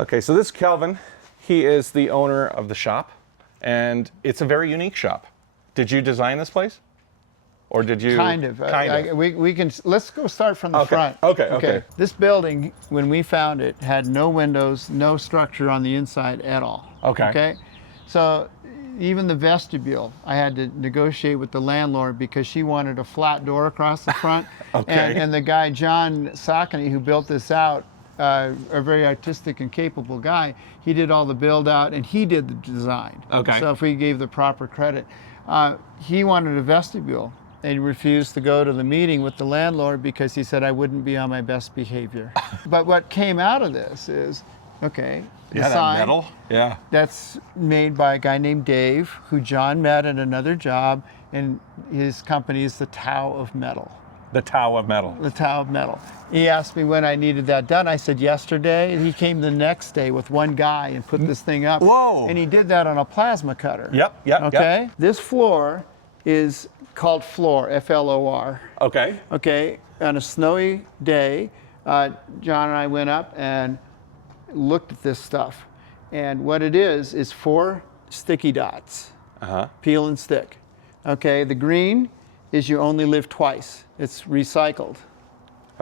Okay, so this is Kelvin. He is the owner of the shop, and it's a very unique shop. Did you design this place? Or did you? Kind of. We can, let's go start from the front. Okay. This building, when we found it, had no windows, no structure on the inside at all. Okay. So even the vestibule, I had to negotiate with the landlord because she wanted a flat door across the front. And the guy, John Saucony, who built this out, a very artistic and capable guy, he did all the build out and he did the design. So if we gave the proper credit. He wanted a vestibule. And he refused to go to the meeting with the landlord because he said I wouldn't be on my best behavior. But what came out of this is, okay, the sign, that metal. Yeah. That's made by a guy named Dave, who John met at another job, and his company is the Tao of Metal. The Tao of Metal. The Tao of Metal. He asked me when I needed that done. I said yesterday, and he came the next day with one guy and put this thing up. Whoa. And he did that on a plasma cutter. Yep. Okay? This floor is called FLOR, F-L-O-R. Okay, on a snowy day, John and I went up and looked at this stuff. And what it is 4 sticky dots, peel and stick. Okay, the green is you only live twice. It's recycled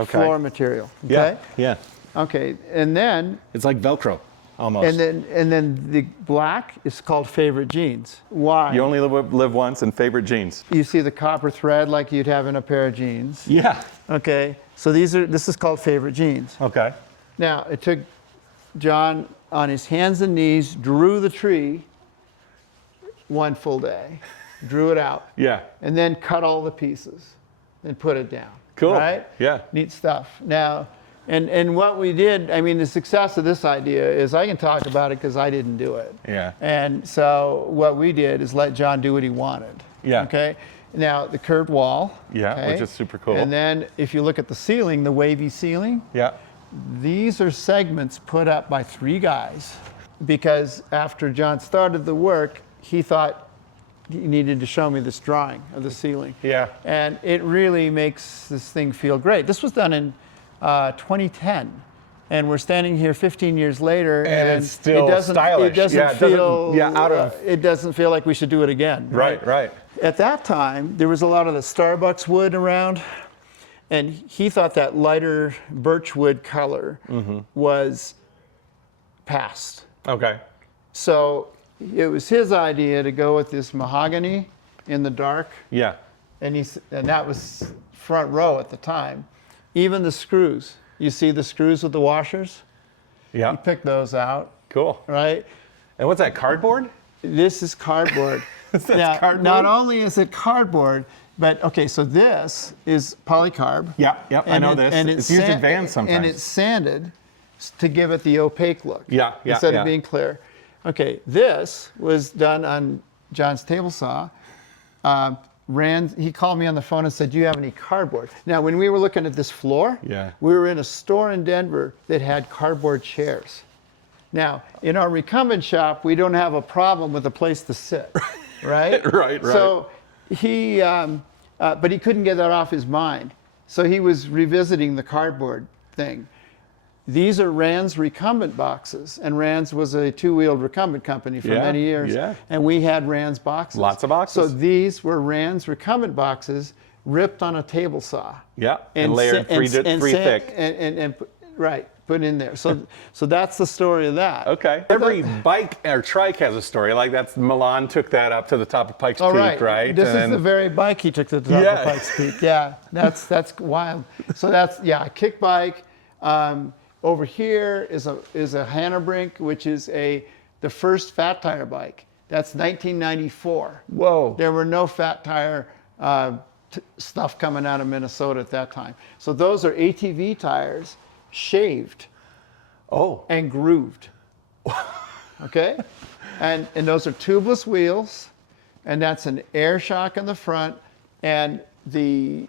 floor material. Okay? Yeah. Okay, and then it's like Velcro. Almost. And then the black is called favorite jeans. Why? You only live once, and favorite jeans. You see the copper thread like you'd have in a pair of jeans. Yeah. Okay. So this is called favorite jeans. Okay. Now it took John on his hands and knees, drew the tree one full day, drew it out. Yeah. And then cut all the pieces and put it down. Cool. Right? Yeah. Neat stuff. Now. And what we did, I mean, the success of this idea is I can talk about it because I didn't do it. Yeah. And so what we did is let John do what he wanted. Yeah. Okay. Now the curved wall. Yeah, okay? which is super cool. And then if you look at the ceiling, the wavy ceiling. Yeah. These are segments put up by 3 guys because after John started the work, he thought he needed to show me this drawing of the ceiling. Yeah. And it really makes this thing feel great. This was done in 2010, and we're standing here 15 years later, and it's still stylish. It doesn't it doesn't feel like we should do it again. Right. At that time, there was a lot of the Starbucks wood around, and he thought that lighter birchwood color was past. Okay. So it was his idea to go with this mahogany in the dark. Yeah. And that was front row at the time. Even the screws. You see the screws with the washers? Yeah. You pick those out. Cool. Right? And what's that, cardboard? This is cardboard. Now, cardboard? Not only is it cardboard, but okay, so this is polycarb. Yeah, I know this. And it's used in vans sometimes. And it's sanded to give it the opaque look. Yeah. Instead of being clear. Okay, this was done on John's table saw. He called me on the phone and said, do you have any cardboard? Now, when we were looking at this floor, we were in a store in Denver that had cardboard chairs. Now, in our recumbent shop, we don't have a problem with a place to sit, right? Right. So but he couldn't get that off his mind. So he was revisiting the cardboard thing. These are Rand's recumbent boxes, and Rand's was a 2-wheeled recumbent company for many years. Yeah. And we had Rand's boxes. Lots of boxes. So these were Rand's recumbent boxes ripped on a table saw. Yeah, and layered three thick. And put in there. So that's the story of that. Okay. Every bike or trike has a story. Like Milan took that up to the top of Pikes Peak, right? This is the very bike he took to the top of Pikes Peak. Yeah, that's wild. So that's, a kick bike. Over here is a Hanebrink, which is the first fat tire bike. That's 1994. Whoa. There were no fat tire stuff coming out of Minnesota at that time. So those are ATV tires, shaved. And grooved. Okay? And those are tubeless wheels, and that's an air shock in the front, and a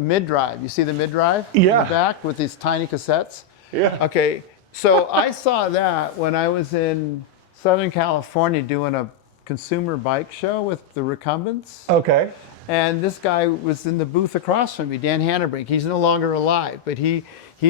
mid-drive. You see the mid-drive in the back with these tiny cassettes? Yeah. Okay, so I saw that when I was in Southern California doing a consumer bike show with the Recumbents. Okay. And this guy was in the booth across from me, Dan Hanebrink. He's no longer alive, but he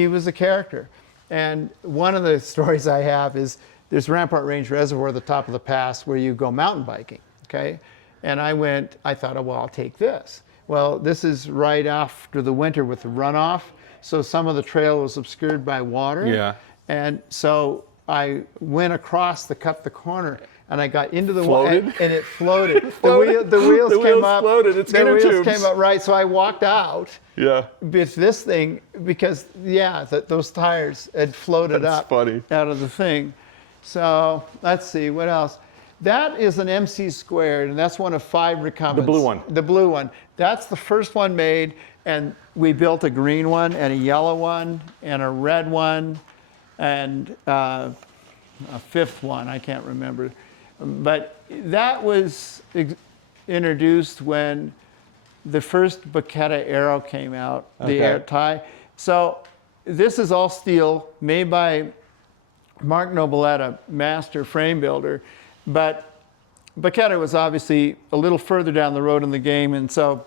was a character. And one of the stories I have is there's Rampart Range Reservoir at the top of the pass where you go mountain biking, okay? And I thought, oh, well, I'll take this. Well, this is right after the winter with the runoff, so some of the trail was obscured by water. Yeah. And so I went across cut the corner, and I got into the Floated? and it floated. The wheels came up. Floated. It's the inner wheels tubes. came up right, so I walked out. Yeah. With this thing because those tires had floated That's up funny. out of the thing. So let's see what else. That is an MC squared, and that's one of 5 recumbents. The blue one. The blue one. That's the first one made, and we built a green one and a yellow one and a red one and a 5th one. I can't remember. But that was introduced when the first Bacchetta Aero came out, the air tie. So this is all steel, made by Mark Nobiletta, master frame builder. But Bacchetta was obviously a little further down the road in the game, and so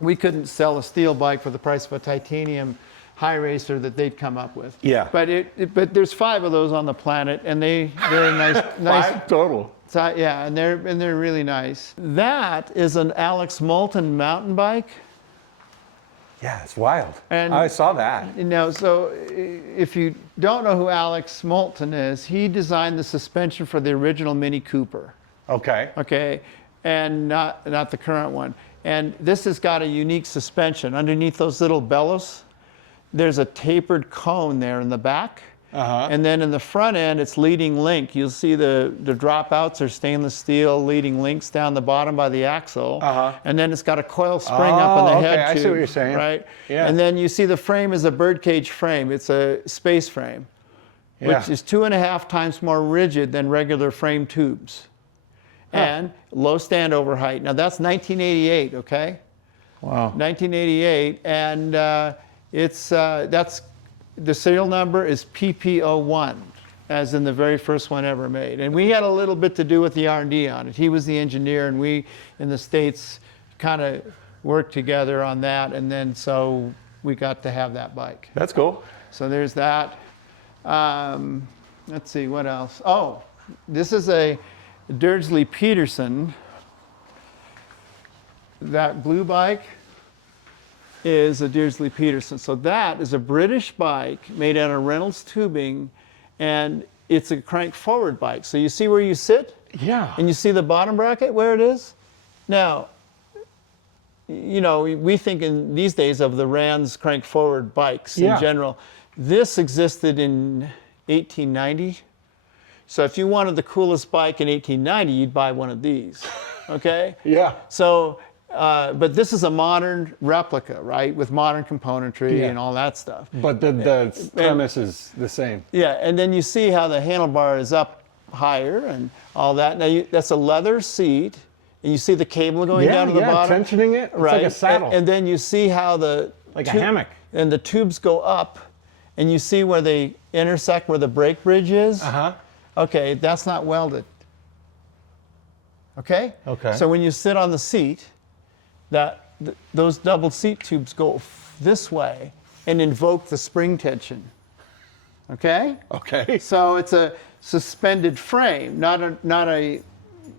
we couldn't sell a steel bike for the price of a titanium high racer that they'd come up with. Yeah. But there's 5 of those on the planet, and they're nice. 5 total. Yeah, and they're really nice. That is an Alex Moulton mountain bike. Yeah, it's wild. And I saw that. So if you don't know who Alex Moulton is, he designed the suspension for the original Mini Cooper. Okay. Okay, and not the current one. And this has got a unique suspension. Underneath those little bellows, there's a tapered cone there in the back. And then in the front end, it's leading link. You'll see the dropouts are stainless steel leading links down the bottom by the axle. And then it's got a coil spring up in the head tube. I see what you're saying. Right? Yeah. And then you see the frame is a birdcage frame. It's a space frame, which is 2.5 times more rigid than regular frame tubes. And low standover height. Now that's 1988, okay? Wow. 1988, and that's the serial number is PP01, as in the very first one ever made. And we had a little bit to do with the R&D on it. He was the engineer, and we in the States kind of worked together on that, and then so we got to have that bike. That's cool. So there's that. Let's see, what else? Oh, this is a Dursley Pedersen. That blue bike is a Dursley Pedersen. So that is a British bike made out of Reynolds tubing, and it's a crank forward bike. So you see where you sit? Yeah. And you see the bottom bracket where it is? Now, you know, we think in these days of the Rand's crank forward bikes in general. This existed in 1890. So if you wanted the coolest bike in 1890, you'd buy one of these, okay? Yeah. So, but this is a modern replica, right, with modern componentry and all that stuff. But the premise is the same. Yeah, and then you see how the handlebar is up higher and all that. Now, that's a leather seat, and you see the cable going down to the bottom. Tensioning it, it's like a saddle. And then you see how like a hammock. And the tubes go up, and you see where they intersect, where the brake bridge is. Okay, that's not welded. Okay? Okay. So when you sit on the seat, those double seat tubes go this way and invoke the spring tension. Okay? Okay. So it's a suspended frame, not a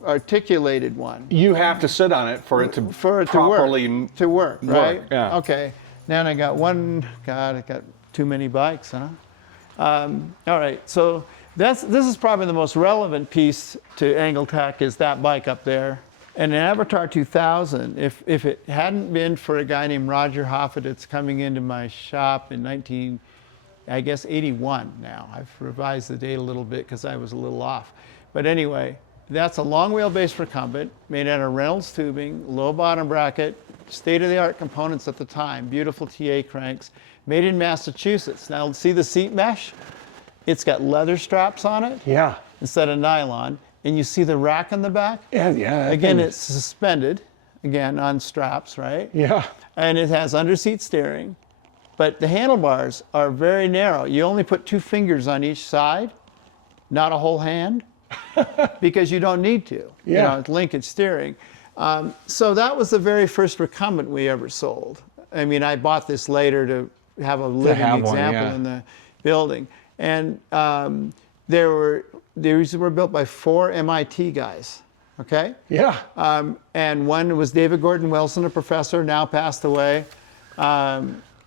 articulated one. You have to sit on it for it to properly to work, right? Yeah. Okay. Now I got I got too many bikes, huh? All right. So this is probably the most relevant piece to Angletech is that bike up there. And an Avatar 2000, if it hadn't been for a guy named Roger Hoffett that's coming into my shop in 81 now. I've revised the date a little bit because I was a little off. But anyway, that's a long wheelbase recumbent made out of Reynolds tubing, low bottom bracket, state-of-the-art components at the time, beautiful TA cranks, made in Massachusetts. Now see the seat mesh? It's got leather straps on it instead of nylon. And you see the rack in the back? Yeah. Again, it's suspended, again, on straps, right? Yeah. And it has under-seat steering. But the handlebars are very narrow. You only put 2 fingers on each side, not a whole hand, because you don't need to. You know, it's linkage steering. So that was the very first recumbent we ever sold. I mean, I bought this later to have a living example in the building. And these were built by 4 MIT guys. Okay? Yeah. And one was David Gordon Wilson, a professor, now passed away.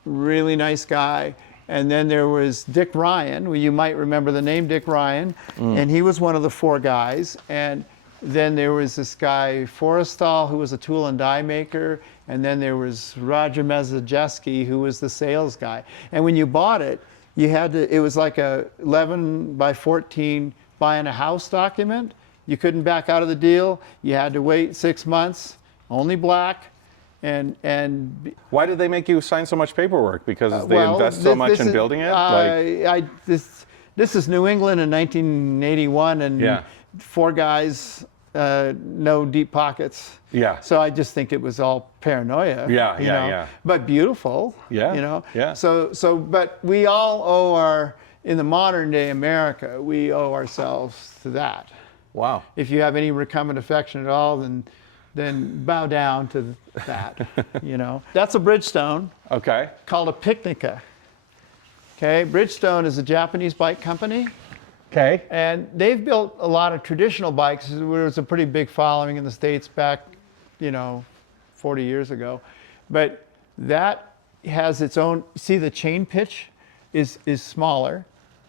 Really nice guy. And then there was Dick Ryan, well, you might remember the name Dick Ryan, and he was one of the 4 guys. And then there was this guy, Forrestal, who was a tool and die maker. And then there was Roger Mezejewski, who was the sales guy. And when you bought it, you had to, it was like a 11 by 14 buying a house document. You couldn't back out of the deal. You had to wait 6 months, only black. And why did they make you sign so much paperwork? Because they invest so much in building it? This is New England in 1981, and 4 guys, no deep pockets. Yeah. So I just think it was all paranoia. Yeah. But beautiful. Yeah. You know. Yeah. So, but we all owe in the modern day America, we owe ourselves to that. Wow. If you have any recumbent affection at all, then bow down to that, you know. That's a Bridgestone. Okay. Called a Picnica. Okay, Bridgestone is a Japanese bike company. Okay. And they've built a lot of traditional bikes. There was a pretty big following in the States back, 40 years ago. But that has its own, see the chain pitch is smaller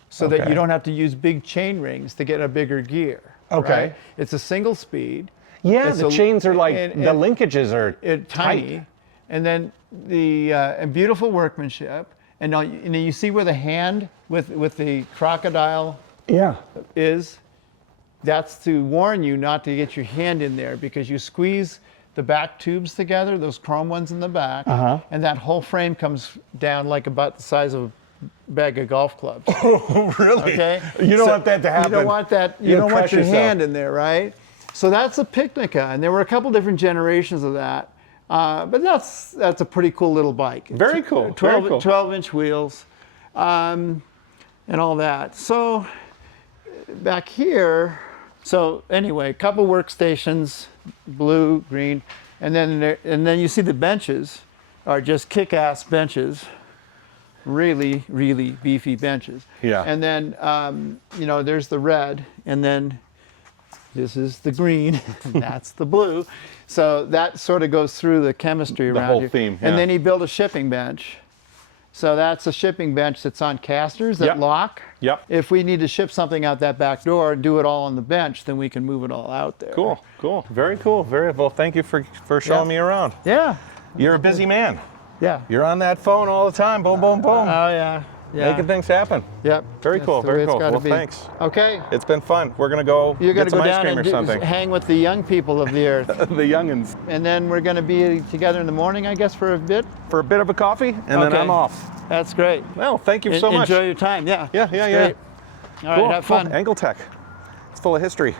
so that you don't have to use big chain rings to get a bigger gear. Okay. Right? It's a single speed. Yeah, the chains are like, the linkages are tiny. tight. And then the beautiful workmanship. And now you see where the hand with the crocodile is? That's to warn you not to get your hand in there, because you squeeze the back tubes together, those chrome ones in the back, and that whole frame comes down like about the size of a bag of golf clubs. Oh, really? Okay? You don't want that to happen. You don't want that. You don't want your hand in there, right? So that's a Picnica, and there were a couple different generations of that. But that's a pretty cool little bike. Very cool. 12-inch wheels, and all that. So back here, so anyway, a couple workstations, blue, green, and then you see the benches are just kick-ass benches, really, really beefy benches. Yeah. And then there's the red, and then this is the green, and that's the blue. So that sort of goes through the chemistry around the whole here. theme. And then he built a shipping bench. So that's a shipping bench that's on casters that lock. Yep. If we need to ship something out that back door and do it all on the bench, then we can move it all out there. Cool. Very cool. Very well. Thank you for showing me around. Yeah. You're a busy man. Yeah. You're on that phone all the time. Boom, boom, boom. Oh, yeah. Making things happen. Yep. Very cool. Very cool. Well, be. Thanks. Okay. It's been fun. We're going to go get some ice cream or something. Hang with the young people of the earth. The youngins. And then we're going to be together in the morning, I guess, for a bit. For a bit of a coffee, and then I'm off. That's great. Well, thank you so much. Enjoy your time. Yeah. Yeah. All right, have fun. Angletech. It's full of history.